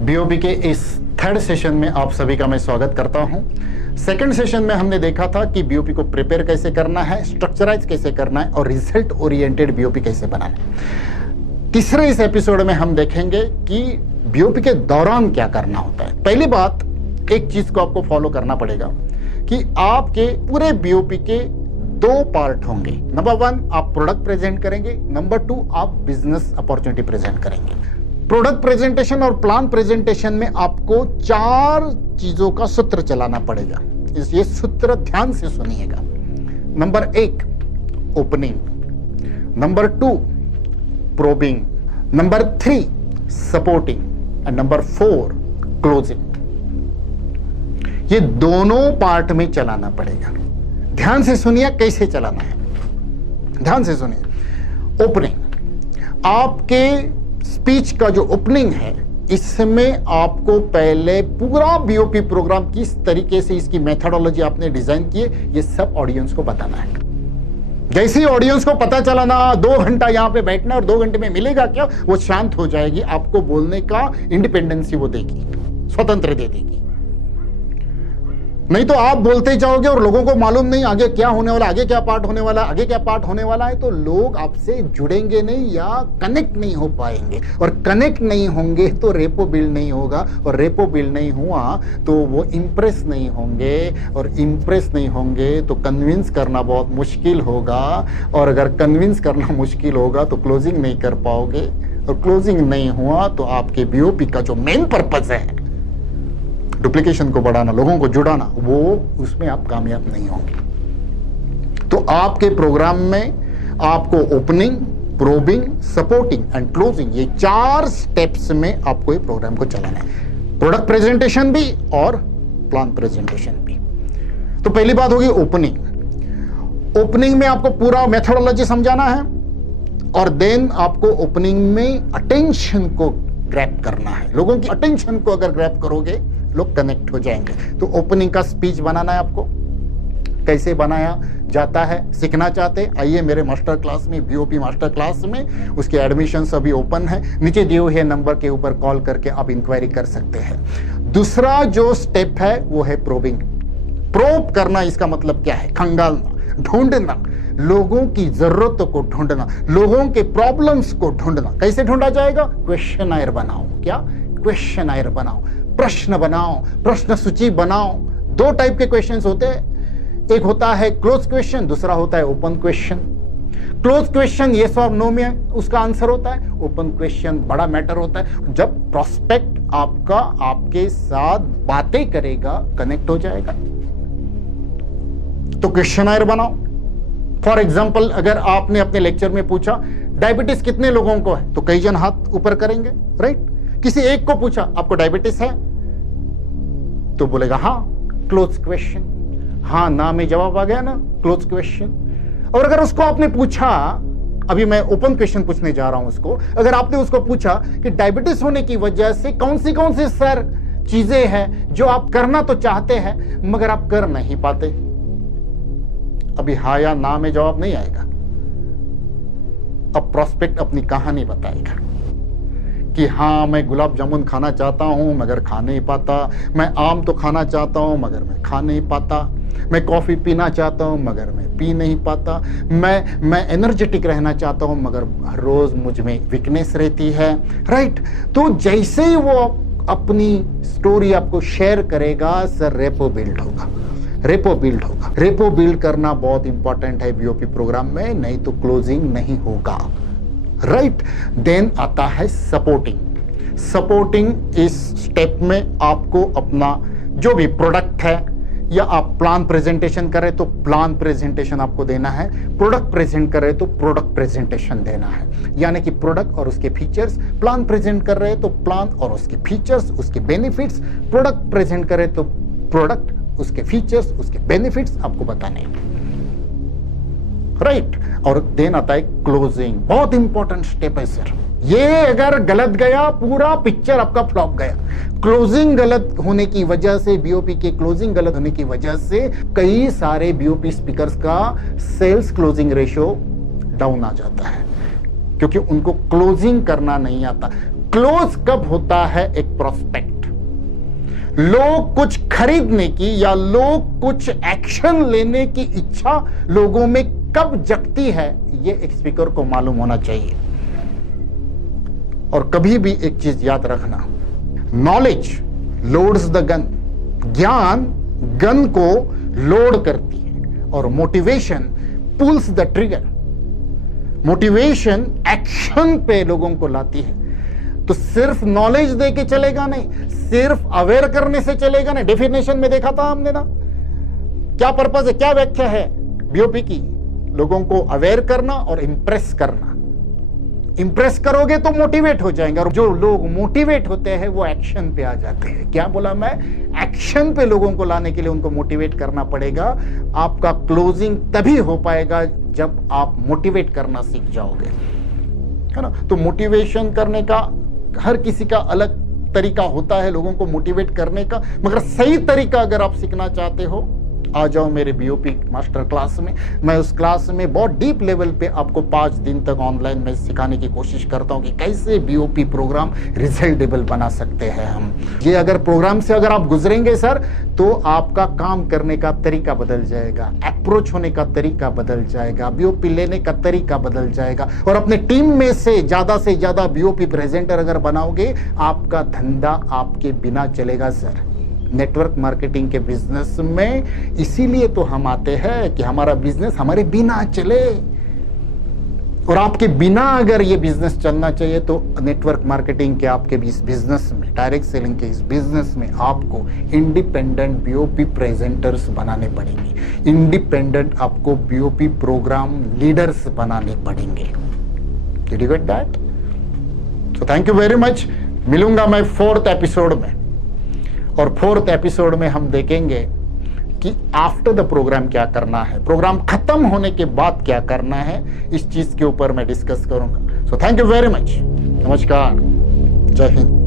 BOP के इस third session में आप सभी का मैं स्वागत करता हूं। सेकंड सेशन में हमने देखा था कि बीओपी को प्रिपेयर कैसे करना है, स्ट्रक्चराइज कैसे करना है और रिजल्ट ओरिएंटेड बीओपी कैसे बनाना है। तीसरे इस एपिसोड में हम देखेंगे कि बीओपी के दौरान क्या करना होता है। पहली बात, एक चीज को आपको फॉलो करना पड़ेगा कि आपके पूरे बीओपी के दो पार्ट होंगे। नंबर 1 आप प्रोडक्ट प्रेजेंट करेंगे, नंबर 2 आप बिजनेस अपॉर्चुनिटी प्रेजेंट करेंगे। प्रोडक्ट प्रेजेंटेशन और प्लान प्रेजेंटेशन में आपको 4 चीजों का सूत्र चलाना पड़ेगा। ये सूत्र ध्यान से सुनिएगा। Number 1 opening, number 2 probing, number 3 supporting and number 4 closing. ये दोनों पार्ट में चलाना पड़ेगा। ध्यान से सुनिए कैसे चलाना है, ध्यान से सुनिए। ओपनिंग, आपके स्पीच का जो ओपनिंग है, इसमें आपको पहले पूरा बीओपी प्रोग्राम किस तरीके से इसकी मेथोडोलॉजी आपने डिजाइन की है, ये सब ऑडियंस को बताना है। जैसे ही ऑडियंस को पता चला ना 2 घंटा यहां पे बैठना और 2 घंटे में मिलेगा क्या, वो शांत हो जाएगी, आपको बोलने का इंडिपेंडेंसी वो देगी, स्वतंत्र दे देगी। नहीं तो आप बोलते जाओगे और लोगों को मालूम नहीं आगे क्या होने वाला, आगे क्या पार्ट होने वाला, आगे क्या पार्ट होने वाला है, तो लोग आपसे जुड़ेंगे नहीं या कनेक्ट नहीं हो पाएंगे। और कनेक्ट नहीं होंगे तो रेपो बिल्ड नहीं होगा, और रेपो बिल्ड नहीं हुआ तो वो इंप्रेस नहीं होंगे, और इंप्रेस नहीं होंगे तो कन्विंस करना बहुत मुश्किल होगा, और अगर कन्विंस करना मुश्किल होगा तो क्लोजिंग नहीं कर पाओगे, और क्लोजिंग नहीं हुआ तो आपके बीओपी का जो मेन पर्पस है, डुप्लीकेशन को बढ़ाना, लोगों को जुड़ाना, वो उसमें आप कामयाब नहीं होंगे। तो आपके प्रोग्राम में आपको opening, probing, supporting and closing, ये 4 स्टेप्स में आपको ये प्रोग्राम को चलाना है। प्रोडक्ट प्रेजेंटेशन भी और प्लान प्रेजेंटेशन भी। तो पहली बात होगी ओपनिंग। ओपनिंग में आपको पूरा मेथोडोलॉजी समझाना है, और देन आपको ओपनिंग में अटेंशन को ग्रैब करना है। लोगों की अटेंशन को अगर ग्रैब करोगे, लोग कनेक्ट हो जाएंगे। तो ओपनिंग का स्पीच बनाना है आपको। कैसे बनाया जाता है, सीखना चाहते आइए मेरे मास्टर क्लास में, बीओपी मास्टर क्लास में, उसके एडमिशन अभी ओपन है। नीचे दिए हुए नंबर के ऊपर कॉल करके आप इंक्वायरी कर सकते हैं। दूसरा जो स्टेप है वो है प्रोबिंग। प्रोब करना, इसका मतलब क्या है? खंगालना, ढूंढना, लोगों की जरूरतों को ढूंढना, लोगों के प्रॉब्लम्स को ढूंढना। कैसे ढूंढा जाएगा? क्वेश्चनायर बनाओ। क्या? क्वेश्चनायर बनाओ, प्रश्न बनाओ, प्रश्न सूची बनाओ। 2 टाइप के क्वेश्चंस होते हैं, एक होता है क्लोज क्वेश्चन, दूसरा होता है open question. Close question yes और नो में उसका आंसर होता है, ओपन क्वेश्चन बड़ा मैटर होता है जब प्रोस्पेक्ट आपका आपके साथ बातें करेगा, कनेक्ट हो जाएगा। तो क्वेश्चनायर बनाओ। फॉर एग्जाम्पल, अगर आपने अपने लेक्चर में पूछा डायबिटीज कितने लोगों को है, तो कई जन हाथ ऊपर करेंगे, राइट? किसी एक को पूछा आपको डायबिटीज है, तो बोलेगा हाँ, क्लोज क्वेश्चन, हाँ ना में जवाब आ गया ना, क्लोज क्वेश्चन। और अगर उसको आपने पूछा, अभी मैं ओपन क्वेश्चन पूछने जा रहा हूं उसको, अगर आपने उसको पूछा कि डायबिटीज होने की वजह से कौन सी सर चीजें हैं जो आप करना तो चाहते हैं मगर आप कर नहीं पाते, अभी हाँ या ना में जवाब नहीं आएगा। अब प्रोस्पेक्ट अपनी कहानी बताएगा कि हाँ, मैं गुलाब जामुन खाना चाहता हूं मगर खा नहीं पाता, मैं आम तो खाना चाहता हूं मगर मैं खा नहीं पाता, मैं कॉफी पीना चाहता हूं मगर मैं पी नहीं पाता, मैं एनर्जेटिक रहना चाहता हूं मगर हर रोज मुझ में वीकनेस रहती है, राइट? तो जैसे ही वो अपनी स्टोरी आपको शेयर करेगा, सर रेपो बिल्ड होगा, रेपो बिल्ड होगा। रेपो बिल्ड करना बहुत इंपॉर्टेंट है बीओपी प्रोग्राम में, नहीं तो क्लोजिंग नहीं होगा, राइट? देन आता है सपोर्टिंग। सपोर्टिंग इस स्टेप में आपको अपना जो भी प्रोडक्ट है, या आप प्लान प्रेजेंटेशन करें तो प्लान प्रेजेंटेशन आपको देना है, प्रोडक्ट प्रेजेंट करें तो प्रोडक्ट प्रेजेंटेशन देना है। यानी कि प्रोडक्ट और उसके फीचर्स, प्लान प्रेजेंट कर रहे हैं तो प्लान और उसके फीचर्स, उसके बेनिफिट्स, प्रोडक्ट प्रेजेंट करें तो प्रोडक्ट, उसके फीचर्स, उसके बेनिफिट्स आपको बताने हैं, राइट? और देन आता है क्लोजिंग। बहुत इंपॉर्टेंट स्टेप है सर, ये अगर गलत गया पूरा पिक्चर आपका फ्लॉप गया। क्लोजिंग गलत होने की वजह से, बीओपी के क्लोजिंग गलत होने की वजह से कई सारे बीओपी स्पीकर्स का सेल्स क्लोजिंग रेशियो डाउन आ जाता है, क्योंकि उनको क्लोजिंग करना नहीं आता। क्लोज कब होता है एक प्रोस्पेक्ट, लोग कुछ खरीदने की या लोग कुछ एक्शन लेने की इच्छा लोगों में कब जगती है, ये एक स्पीकर को मालूम होना चाहिए। और कभी भी एक चीज याद रखना, नॉलेज लोड्स द गन, ज्ञान गन को लोड करती है और motivation pulls the trigger, motivation action पे लोगों को लाती है। तो सिर्फ नॉलेज दे के चलेगा नहीं, सिर्फ अवेयर करने से चलेगा नहीं। डेफिनेशन में देखा था हमने ना, क्या पर्पस है, क्या व्याख्या है बीओपी की, लोगों को अवेयर करना और इंप्रेस करना। इंप्रेस करोगे तो मोटिवेट हो जाएंगे, और जो लोग मोटिवेट होते हैं वो एक्शन पे आ जाते हैं। क्या बोला मैं, एक्शन पे लोगों को लाने के लिए उनको मोटिवेट करना पड़ेगा। आपका क्लोजिंग तभी हो पाएगा जब आप मोटिवेट करना सीख जाओगे, है ना। तो मोटिवेशन करने का हर किसी का अलग तरीका होता है लोगों को मोटिवेट करने का, मगर सही तरीका अगर आप सीखना चाहते हो, आ जाओ मेरे बीओपी मास्टर क्लास में। मैं उस क्लास में बहुत डीप लेवल पे आपको 5 दिन तक ऑनलाइन में सिखाने की कोशिश करता हूं कि कैसे बीओपी प्रोग्राम रिजल्टेबल बना सकते हैं हम। ये अगर प्रोग्राम से अगर आप गुजरेंगे सर, तो आपका काम करने का तरीका बदल जाएगा, अप्रोच होने का तरीका बदल जाएगा, बीओपी लेने का तरीका बदल जाएगा, और अपने टीम में से ज्यादा बीओपी प्रेजेंटर अगर बनाओगे, आपका धंधा आपके बिना चलेगा सर। नेटवर्क मार्केटिंग के बिजनेस में इसीलिए तो हम आते हैं कि हमारा बिजनेस हमारे बिना चले, और आपके बिना अगर ये बिजनेस चलना चाहिए तो नेटवर्क मार्केटिंग के आपके इस बिजनेस में, डायरेक्ट सेलिंग के इस बिजनेस में आपको इंडिपेंडेंट बीओपी प्रेजेंटर्स बनाने पड़ेंगे, इंडिपेंडेंट आपको बीओपी प्रोग्राम लीडर्स बनाने पड़ेंगे। Did you get that? So thank you very much. मिलूंगा मैं 4th एपिसोड में, और 4th एपिसोड में हम देखेंगे कि आफ्टर द प्रोग्राम क्या करना है, प्रोग्राम खत्म होने के बाद क्या करना है, इस चीज के ऊपर मैं डिस्कस करूंगा। So thank you very much. नमस्कार, जय हिंद।